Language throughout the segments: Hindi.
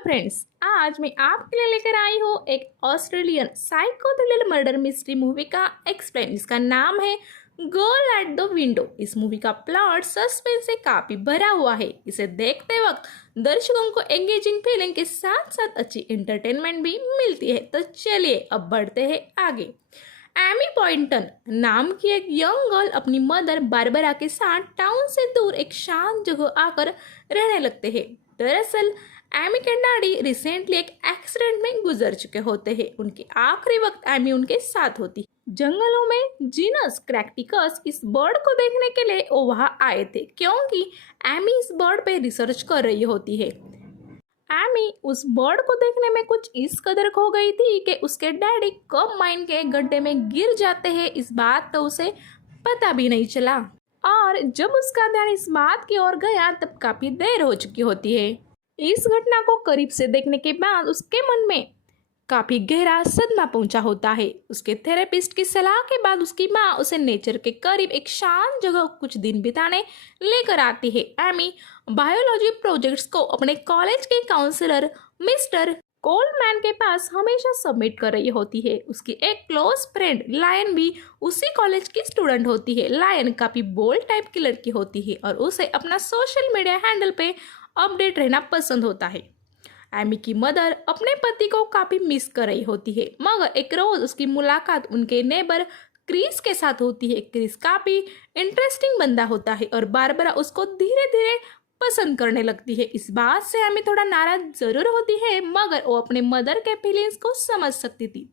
फ्रेंड्स, आज मैं आपके लिए लेकर आई हूँ एक Australian psycho thriller murder mystery movie का एक्सप्लेन, जिसका नाम है गर्ल एट द विंडो। इस मूवी का प्लॉट सस्पेंस से काफी भरा हुआ है। इसे देखते वक्त दर्शकों को एंगेजिंग फीलिंग के साथ साथ अच्छी एंटरटेनमेंट भी मिलती है। तो चलिए अब बढ़ते हैं आगे। एमी पॉइंटन नाम की एक यंग गर्ल अपनी मदर बारबरा के साथ टाउन से दूर एक शांत जगह आकर रहने लगते हैं। दरअसल एमी के डैडी रिसेंटली एक एक्सीडेंट में गुजर चुके होते हैं। उनके आखिरी वक्त एमी उनके साथ होती है। जंगलों में जीनस क्रैक्टिकस इस बर्ड को देखने के लिए वो वहां आए थे, क्योंकि एमी इस बर्ड पे रिसर्च कर रही होती है। एमी उस बर्ड को देखने में कुछ इस कदर खो गई थी कि उसके डैडी कब माइन के एक गड्ढे में गिर जाते हैं, इस बात तो उसे पता भी नहीं चला। और जब उसका ध्यान इस बात की ओर गया तब काफी देर हो चुकी होती है। इस घटना को करीब से देखने के बाद उसके मन में काफी गहरा सदमा पहुंचा होता है। उसके थेरेपिस्ट की सलाह के बाद उसकी माँ उसे नेचर के करीब एक शांत जगह कुछ दिन बिताने लेकर आती है। एमी बायोलॉजी प्रोजेक्ट्स को अपने कॉलेज के काउंसलर मिस्टर कोलमैन के पास हमेशा सबमिट कर रही होती है। उसकी एक क्लोज फ्रेंड लायन भी उसी कॉलेज की स्टूडेंट होती है। लायन काफी बोल्ड टाइप की लड़की होती है और उसे अपना सोशल मीडिया हैंडल पे अपडेट रहना पसंद होता है। एमी की मदर अपने पति को काफी मिस कर रही होती है, मगर एक रोज उसकी मुलाकात उनके नेबर क्रिस के साथ होती है। क्रिस काफी इंटरेस्टिंग बंदा होता है और बारबरा उसको धीरे धीरे पसंद करने लगती है। इस बात से एमी थोड़ा नाराज जरूर होती है, मगर वो अपने मदर के फीलिंग्स को समझ सकती थी।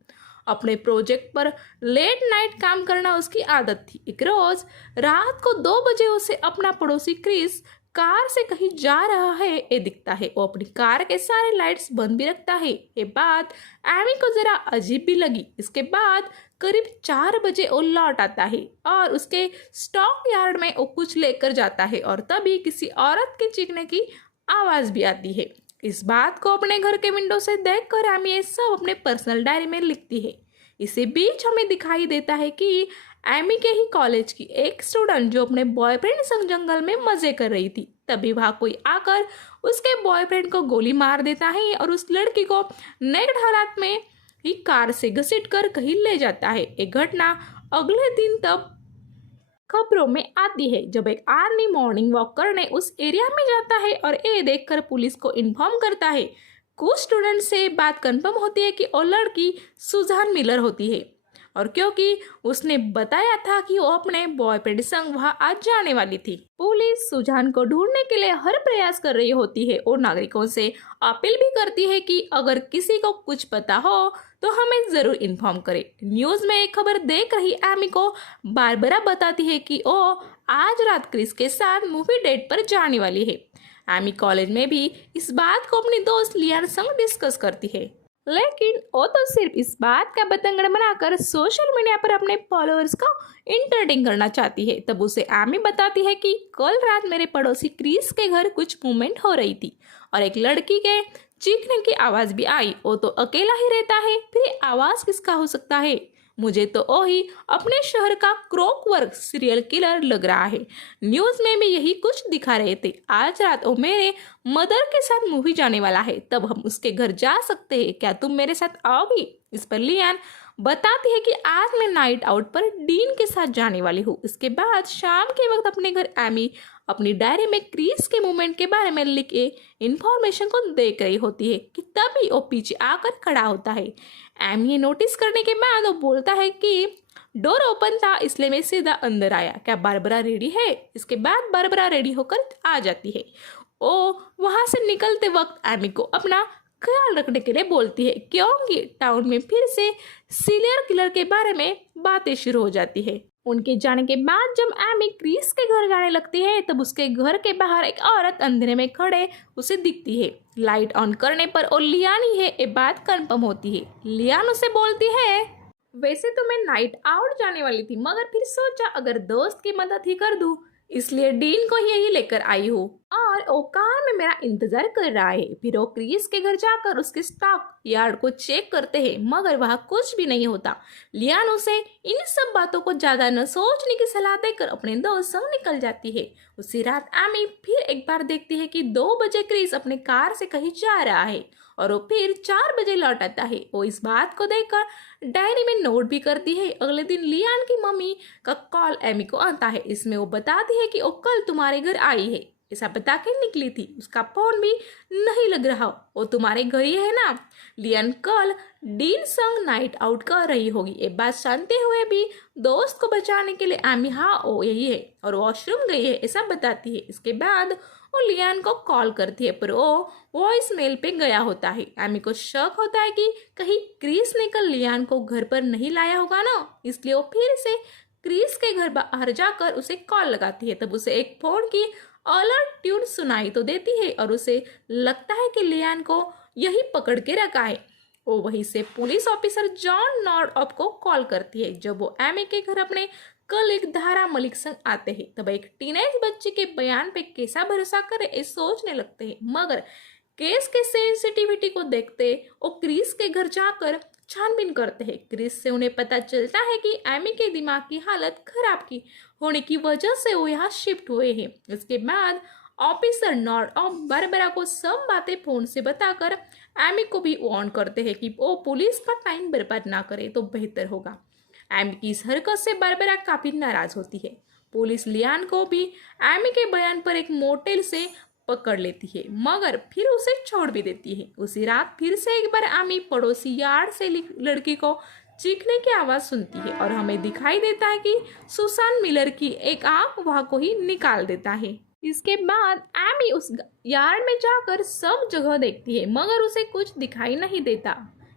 अपने प्रोजेक्ट पर लेट नाइट काम करना उसकी आदत थी। एक रोज रात को 2 बजे उसे अपना पड़ोसी क्रिस कार से कहीं जा रहा है ये दिखता है। वो अपनी कार के सारे लाइट्स बंद भी रखता है। ये बात एमी को जरा अजीब भी लगी। इसके बाद करीब 4 बजे वो लौट आता है और उसके स्टॉक यार्ड में वो कुछ लेकर जाता है और तभी किसी औरत के चीखने की आवाज भी आती है। इस बात को अपने घर के विंडो से देखकर एमी ये सब अपने पर्सनल डायरी में लिखती है। इसी बीच हमें दिखाई देता है कि एमी के ही कॉलेज की एक स्टूडेंट जो अपने बॉयफ्रेंड संग जंगल में मजे कर रही थी, तभी वहां कोई आकर उसके बॉयफ्रेंड को गोली मार देता है और उस लड़की को नेक्ड हालात में ही कार से घसीट कर कहीं ले जाता है। एक घटना अगले दिन तब खबरों में आती है, जब एक आदमी मॉर्निंग वॉक करने उस एरिया में जाता है और ये देखकर पुलिस को इन्फॉर्म करता है। कुछ स्टूडेंट से बात कंफर्म होती है कि वो लड़की सुजान मिलर होती है, और क्योंकि उसने बताया था कि वो अपने बॉयफ्रेंड संग वहां आज जाने वाली थी। पुलिस सुजान को ढूंढने के लिए हर प्रयास कर रही होती है और नागरिकों से अपील भी करती है कि अगर किसी को कुछ पता हो तो हमें जरूर इन्फॉर्म करे। न्यूज में एक खबर देख रही एमी को बारबरा बताती है कि वो आज रात क्रिस के साथ मूवी डेट पर जाने वाली है। एमी कॉलेज में भी इस बात को अपनी दोस्त लियान संग डिस्कस करती है, लेकिन वो तो सिर्फ इस बात का बतंगड़ बनाकर सोशल मीडिया पर अपने फॉलोअर्स को इंटरटेन करना चाहती है। तब उसे एमी बताती है कि कल रात मेरे पड़ोसी क्रिस के घर कुछ मूवमेंट हो रही थी और एक लड़की के चीखने की आवाज भी आई। वो तो अकेला ही रहता है, फिर आवाज किसका हो सकता है? मुझे तो वो ही अपने शहर का क्लॉकवर्क सीरियल किलर लग रहा है। न्यूज में भी यही कुछ दिखा रहे थे। आज रात वो मेरे मदर के साथ मूवी जाने वाला है, तब हम उसके घर जा सकते हैं, क्या तुम मेरे साथ आओगी? इस पर लियान बताती है कि आज मैं नाइट आउट पर डीन के साथ जाने वाली हूँ। इसके बाद शाम के वक्त अपने घर एमी अपनी डायरी में क्रिस के मूवमेंट के बारे में लिखे इंफॉर्मेशन को देख रही होती है कि तभी वो पीछे आकर खड़ा होता है। एमी ये नोटिस करने के बाद वो बोलता है कि डोर ओपन था इसलिए मैं सीधा अंदर आया, क्या बारबरा रेडी है? इसके बाद बारबरा रेडी होकर आ जाती है। वो वहां से निकलते वक्त एमी को अपना ख्याल रखने के लिए बोलती है, क्योंकि टाउन में फिर से सीरियल किलर के बारे में बातें शुरू हो जाती है। उनके जाने के बाद जब एमी क्रिस के घर जाने लगती है तब उसके घर के बाहर एक औरत अंधेरे में खड़े उसे दिखती है। लाइट ऑन करने पर वो लियान ही है, ये बात कंफर्म होती है। लियान उसे बोलती है, वैसे तो मैं नाइट आउट जाने वाली थी, मगर फिर सोचा अगर दोस्त की मदद ही कर दूं, इसलिए डीन को यही लेकर आई हूँ। और वो कार में मेरा इंतजार कर रहा है। फिर वो क्रिस के घर जाकर उसके स्टॉक यार्ड को चेक करते हैं, मगर वहाँ कुछ भी नहीं होता। लियान उसे इन सब बातों को ज्यादा न सोचने की सलाह देकर अपने दोस्त संग निकल जाती है। उसी रात एमी फिर एक बार देखती है कि 2 बजे क्रिस अपने कार से कहीं जा रहा है और वो फिर 4 बजे लौट आता है। वो इस बात को देखकर डायरी में नोट भी करती है। अगले दिन लियान की मम्मी का कॉल एमी को आता है। इसमें वो बताती है कि वो कल तुम्हारे घर आई है, ऐसा बता के निकली थी। उसका फोन भी नहीं लग रहा, वो तुम्हारे घर ही है ना। लियन कल डीन संग नाइट आउट कर रही होगी। ये बात जानते हुए भी दोस्त को बचाने के लिए एमी हाँ वो यही है और वॉशरूम गई है ऐसा बताती है। इसके बाद वो लियान को कॉल करती है, पर वो वॉइस मेल पे गया होता है। एमी को शक होता है कि कहीं क्रिस ने कल लियान को घर पर नहीं लाया होगा ना, इसलिए वो फिर से क्रिस के घर बाहर जाकर उसे कॉल लगाती है। तब उसे एक फोन की अलर्ट ट्यून सुनाई तो देती है और उसे लगता है कि लियान को यही पकड़ के रखा है। वो वहीं से पुलिस ऑफिसर जॉन नॉर्डऑफ को कॉल करती है। जब वो एमी के घर अपने कलीग धारा मलिक संग आते हैं, तब एक टीनेज बच्चे के बयान पे कैसा भरोसा करे ये सोचने लगते हैं, मगर केस के सेंसिटिविटी को देखते वो क्रिस के घर जाकर छानबीन करते हैं। क्रिस से उन्हें पता चलता है कि एमी के दिमाग की हालत खराब की होने की वजह से वो यहाँ शिफ्ट हुए हैं। इसके बाद ऑफिसर नॉर्डऑफ बारबरा को सब बातें फोन से बताकर एमी को भी वार्न करते हैं कि वो पुलिस का टाइम बर्बाद ना करे तो बेहतर होगा। एमी की इस हरकत से बारबरा काफी नाराज होती है। पुलिस लियान को भी एमी के बयान पर एक मोटेल से पकड़ लेती है, मगर फिर उसे छोड़ भी देती है। उसी रात फिर से एक बार एमी पड़ोसी यार्ड से लड़की को चीखने की आवाज सुनती है और हमें दिखाई देता है कि सुसान मिलर की एक आंख वहां को ही निकाल देता है। इसके बाद एमी उस यार्ड में जाकर सब जगह देखती है, मगर उसे कुछ दिखाई नहीं देता।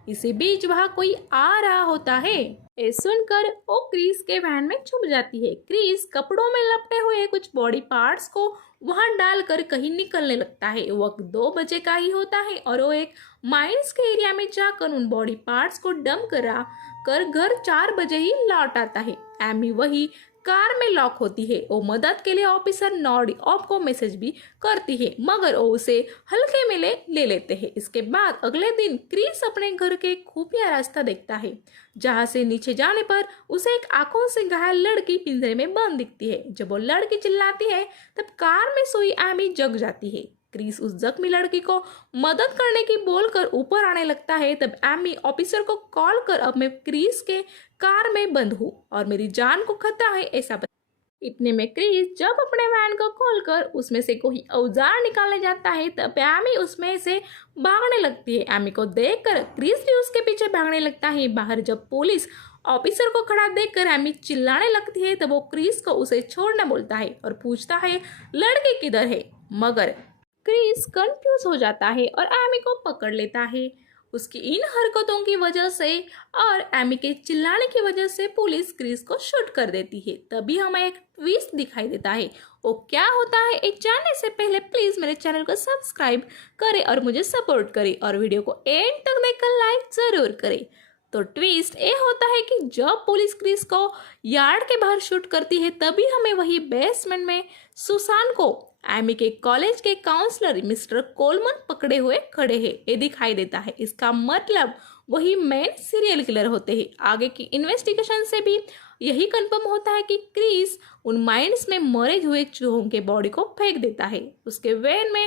इसी बीच वहां कोई आ रहा होता है। ये सुनकर वो क्रिस के वैन में छुप जाती है। क्रिस कपड़ों में लपटे हुए कुछ बॉडी पार्ट्स को वहां डालकर कहीं निकलने लगता है। वक्त 2 बजे का ही होता है और वो एक माइंस के एरिया में जाकर उन बॉडी पार्ट्स को डंप करा कर घर 4 बजे ही लौट आता है। एमी वही कार में लॉक होती है। वो मदद के लिए ऑफिसर नॉर्डऑफ को मैसेज भी करती है, मगर वो उसे हल्के में ले लेते हैं। इसके बाद अगले दिन क्रिस अपने घर के खुफिया रास्ता देखता है, जहां से नीचे जाने पर उसे एक आंखों से घायल लड़की पिंजरे में बंद दिखती है। जब वो लड़की चिल्लाती है तब कार में सोई एमी जग जाती है। क्रिस उस जख्मी लड़की को मदद करने की बोलकर ऊपर आने लगता है। तब एमी ऑफिसर को कॉल कर अब मैं क्रिस के कार में बंद हूँ और मेरी जान को खतरा है ऐसा बता। इतने में क्रिस जब अपने वैन को खोलकर उसमें से कोई औजार निकालने जाता है, तब एमी उसमें से भागने लगती है। एमी को देखकर क्रिस भी उसके पीछे भागने लगता है। बाहर जब पुलिस ऑफिसर को खड़ा देखकर एमी चिल्लाने लगती है, तब वो क्रिस को उसे छोड़ना बोलता है और पूछता है लड़की किधर है, मगर क्रिस कंफ्यूज हो जाता है और एमी को पकड़ लेता है। उसकी इन हरकतों की वजह से और एमी के चिल्लाने की वजह से पुलिस क्रिस को शूट कर देती है। तभी हमें एक ट्विस्ट दिखाई देता है। वो क्या होता है एक जानने से पहले प्लीज मेरे चैनल को सब्सक्राइब करें और मुझे सपोर्ट करें और वीडियो को एंड तक देखकर लाइक जरूर करें। तो ट्विस्ट ये होता है कि जब पुलिस क्रिस को यार्ड के बाहर शूट करती है, तभी हमें वही बेसमेंट में सुसान को एमी के कॉलेज के काउंसलर मिस्टर कोलमन पकड़े हुए खड़े हैं ये दिखाई देता है। इसका मतलब वही मेन सीरियल किलर होते हैं। आगे की इन्वेस्टिगेशन से भी यही कंफर्म होता है कि क्रिस उन माइंस में मरे हुए चूहों के बॉडी को फेंक देता है। उसके वैन में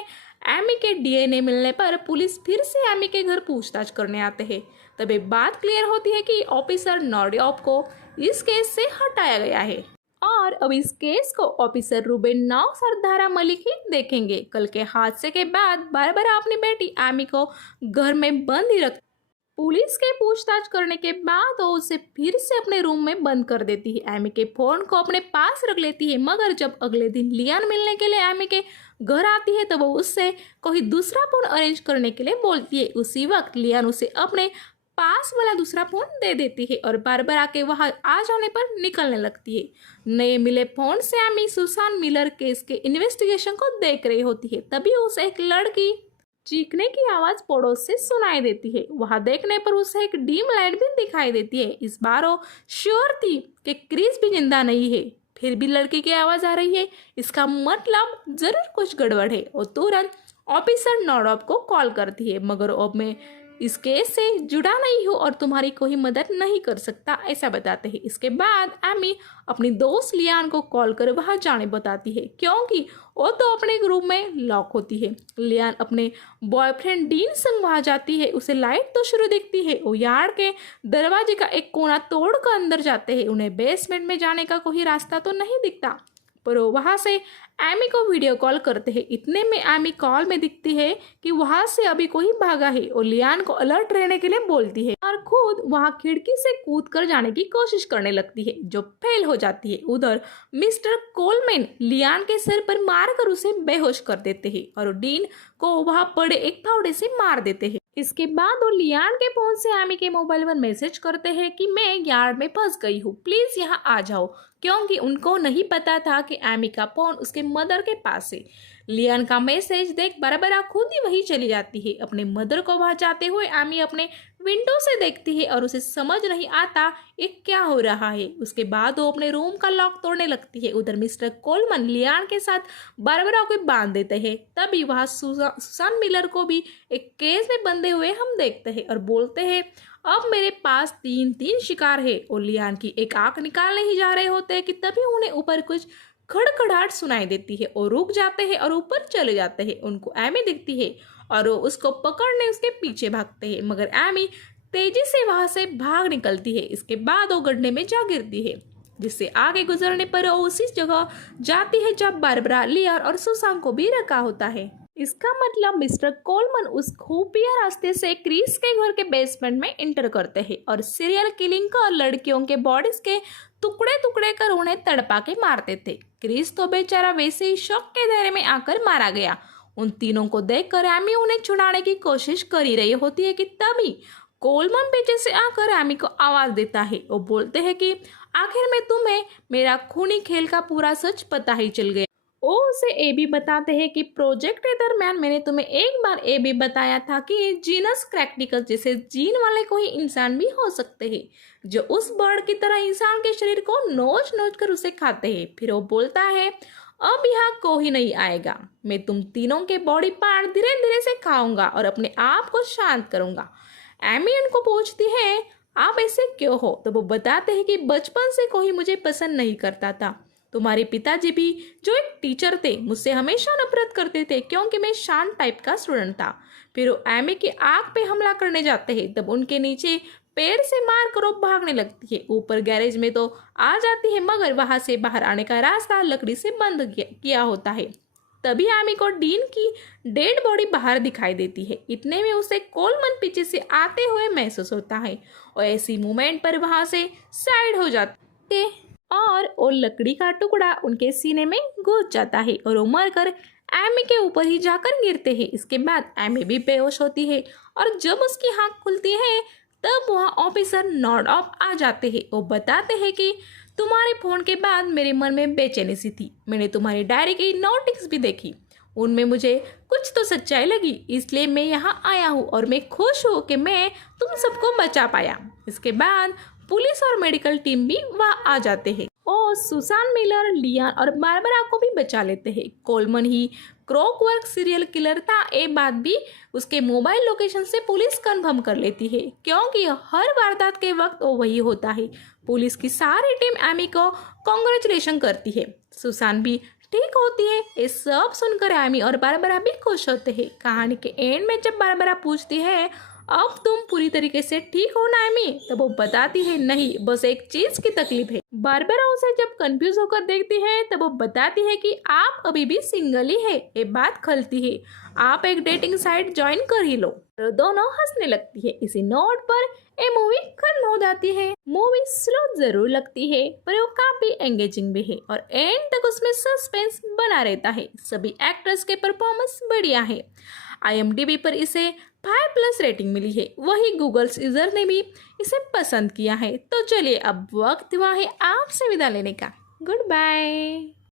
एमी के डीएनए मिलने पर पुलिस फिर से एमी के घर पूछताछ करने आते हैं। तब एक बात क्लियर होती है कि ऑफिसर नॉर्डऑफ को इस केस से हटाया गया है और अब इस केस को ऑफिसर रूबेन नौ सरदारा मलिक ही देखेंगे। कल के हादसे के बाद बारबरा अपनी बेटी एमी को घर में बंद ही रख पुलिस के पूछताछ करने के बाद वो उसे फिर से अपने रूम में बंद कर देती है। एमी के फोन को अपने पास रख लेती है, मगर जब अगले दिन लियान मिलने के लिए एमी के घर आती है तो वो उससे कोई दूसरा फोन अरेंज करने के लिए बोलती है। उसी वक्त लियान उसे अपने पास वाला दूसरा फोन दे देती है और बारबरा के वहां आ जाने पर निकलने लगती है। नए मिले फोन से एमी सुसान मिलर केस के इन्वेस्टिगेशन को देख रही होती है। तभी उसे एक लड़की चीखने की आवाज पड़ोस से सुनाई देती है। वहां देखने पर उसे एक डीम लाइट भी दिखाई देती है। इस बार वो श्योर थी कि क्रिस भी जिंदा नहीं है। फिर भी लड़के की आवाज़ आ रही है, इसका मतलब ज़रूर कुछ गड़बड़ है। और तुरंत ऑफिसर नॉर्डॉप को कॉल करती है, मगर अब मैं इस केस से जुड़ा नहीं हूँ और तुम्हारी कोई मदद नहीं कर सकता, ऐसा बताते हैं। इसके बाद एमी अपनी दोस्त लियान को कॉल कर वहाँ जाने बताती है, क्योंकि वो तो अपने रूम में लॉक होती है। लियान अपने बॉयफ्रेंड डीन संग वहाँ जाती है। उसे लाइट तो शुरू दिखती है। वो यार्ड के दरवाजे का एक कोना तोड़ कर अंदर जाते हैं। उन्हें बेसमेंट में जाने का कोई रास्ता तो नहीं दिखता, पर वो वहाँ से एमी को वीडियो कॉल करते हैं। इतने में एमी कॉल में दिखती है कि वहाँ से अभी कोई भागा है और लियान को अलर्ट रहने के लिए बोलती है और खुद वहाँ खिड़की से कूद कर जाने की कोशिश करने लगती है, जो फेल हो जाती है। उधर मिस्टर कोलमैन लियान के सिर पर मारकर उसे बेहोश कर देते हैं और डीन को वहाँ पड़े एक फावड़े से मार देते हैं। इसके बाद वो लियान के फोन से एमी के मोबाइल पर मैसेज करते हैं कि मैं यार्ड में फंस गई हूँ, प्लीज यहाँ आ जाओ, क्योंकि उनको नहीं पता था कि एमी का फोन उसके मदर के पास है। लियान का मैसेज देख बारबरा खुद ही वहीं चली जाती है। अपने मदर को वहां जाते हुए एमी अपने विंडो से देखती है और उसे समझ नहीं आता ये क्या हो रहा है। उसके बाद वो अपने रूम का लॉक तोड़ने लगती है। उधर मिस्टर कोलमन लियान के साथ बारबरा को बांध देते हैं। तभी वहां सुसान मिलर को भी एक केस में बंधे हुए हम देखते हैं और बोलते हैं, अब मेरे पास तीन शिकार है। और लियान की एक आंख निकालने ही जा रहे होते हैं कि तभी उन्हें ऊपर कुछ खड़खड़ाहट सुनाई देती है और रुक जाते हैं और ऊपर चले जाते हैं। उनको एमी दिखती है और वो उसको पकड़ने उसके पीछे भागते हैं, मगर एमी तेजी से वहां से भाग निकलती है। इसके बाद वो गड्ढे में जा गिरती है, जिससे आगे गुजरने पर वो उसी जगह जाती है जब बारबरा, लियान और सुसान को भी रखा होता है। इसका मतलब मिस्टर कोलमन उस खुफिया रास्ते से क्रिस के घर के बेसमेंट में एंटर करते हैं और सीरियल किलिंग कर लड़कियों के बॉडीज के टुकड़े टुकड़े कर उन्हें तड़पा के मारते थे। क्रिस तो बेचारा वैसे ही शॉक के दायरे में आकर मारा गया। उन तीनों को देखकर एमी उन्हें छुड़ाने की कोशिश कर ही रही होती है कि तभी कोलमन पीछे से आकर एमी को आवाज देता है। वो बोलते हैं कि आखिर में तुम्हें मेरा खूनी खेल का पूरा सच पता ही चल गया। वो उसे ये भी बताते हैं कि प्रोजेक्ट के दरमियान मैंने तुम्हें एक बार ये भी बताया था कि जीनस क्रैक्टिकस जैसे जीन वाले कोई इंसान भी हो सकते हैं, जो उस बर्ड की तरह इंसान के शरीर को नोच नोच कर उसे खाते हैं। फिर वो बोलता है, अब यहाँ कोई नहीं आएगा, मैं तुम तीनों के बॉडी पार्ट धीरे धीरे से खाऊंगा और अपने आप को शांत करूंगा। एमी उनको पूछती है, आप ऐसे क्यों हो? तो वो बताते हैं कि बचपन से कोई मुझे पसंद नहीं करता था। तुम्हारे पिताजी भी, जो एक टीचर थे, मुझसे हमेशा नफरत करते थे क्योंकि मैं शांत टाइप का स्टूडेंट था। फिर वो एमी की आंख पे हमला करने जाते हैं, तब उनके नीचे पेड़ से मार कर वो भागने लगती है। ऊपर गैरेज में तो आ जाती है, मगर वहां से बाहर आने का रास्ता लकड़ी से बंद किया होता है। तभी एमी को डीन की डेड बॉडी बाहर दिखाई देती है। इतने में उसे कोलमन पीछे से आते हुए महसूस होता है और ऐसी मोमेंट पर वहां से साइड हो जाती है और वो लकड़ी का टुकड़ा उनके सीने में घुस जाता है और वो मरकर एमी के ऊपर ही जाकर गिरते हैं। इसके बाद एमी भी बेहोश होती है और जब उसकी आँख खुलती है तब वहाँ ऑफिसर नॉर्डॉप आ जाते हैं। वो बताते हैं कि तुम्हारे फोन के बाद मेरे मन में बेचैनी सी थी। मैंने तुम्हारी डायरी की नोटिस भी देखी, उनमें मुझे कुछ तो सच्चाई लगी, इसलिए मैं यहाँ आया हूँ और मैं खुश हूँ कि मैं तुम सबको बचा पाया। इसके बाद पुलिस और मेडिकल टीम भी वहाँ आ जाते हैं और सुसान मिलर, लियान और बारबरा को भी बचा लेते हैं। कोलमन ही क्लॉकवर्क सीरियल किलर था, ये बात भी उसके मोबाइल लोकेशन से पुलिस कंफर्म कर लेती है, क्योंकि हर वारदात के वक्त वो वही होता है। पुलिस की सारी टीम एमी को कॉन्ग्रेचुलेशन करती है। सुसान भी ठीक होती है। ये सब सुनकर एमी और बारबरा भी खुश होते हैं। कहानी के एंड में जब बारबरा पूछती है, अब तुम पूरी तरीके से ठीक हो ना एमी, तब वो बताती है, नहीं, बस एक चीज की तकलीफ है। बारबरा उसे जब कंफ्यूज होकर देखती है तब वो बताती है कि आप अभी भी सिंगल ही है। ये बात खलती है, आप एक डेटिंग साइट ज्वाइन कर ही लो। तो दोनों हंसने लगती है। इसी नोट पर ये मूवी खत्म हो जाती है। मूवी स्लो जरूर लगती है, पर वो काफी एंगेजिंग भी है और एंड तक उसमें सस्पेंस बना रहता है। सभी एक्टर्स के परफॉर्मेंस बढ़िया है। IMDb पर इसे 5+ रेटिंग मिली है। वही गूगल यूजर ने भी इसे पसंद किया है। तो चलिए अब वक्त हुआ है आपसे विदा लेने का। Good bye.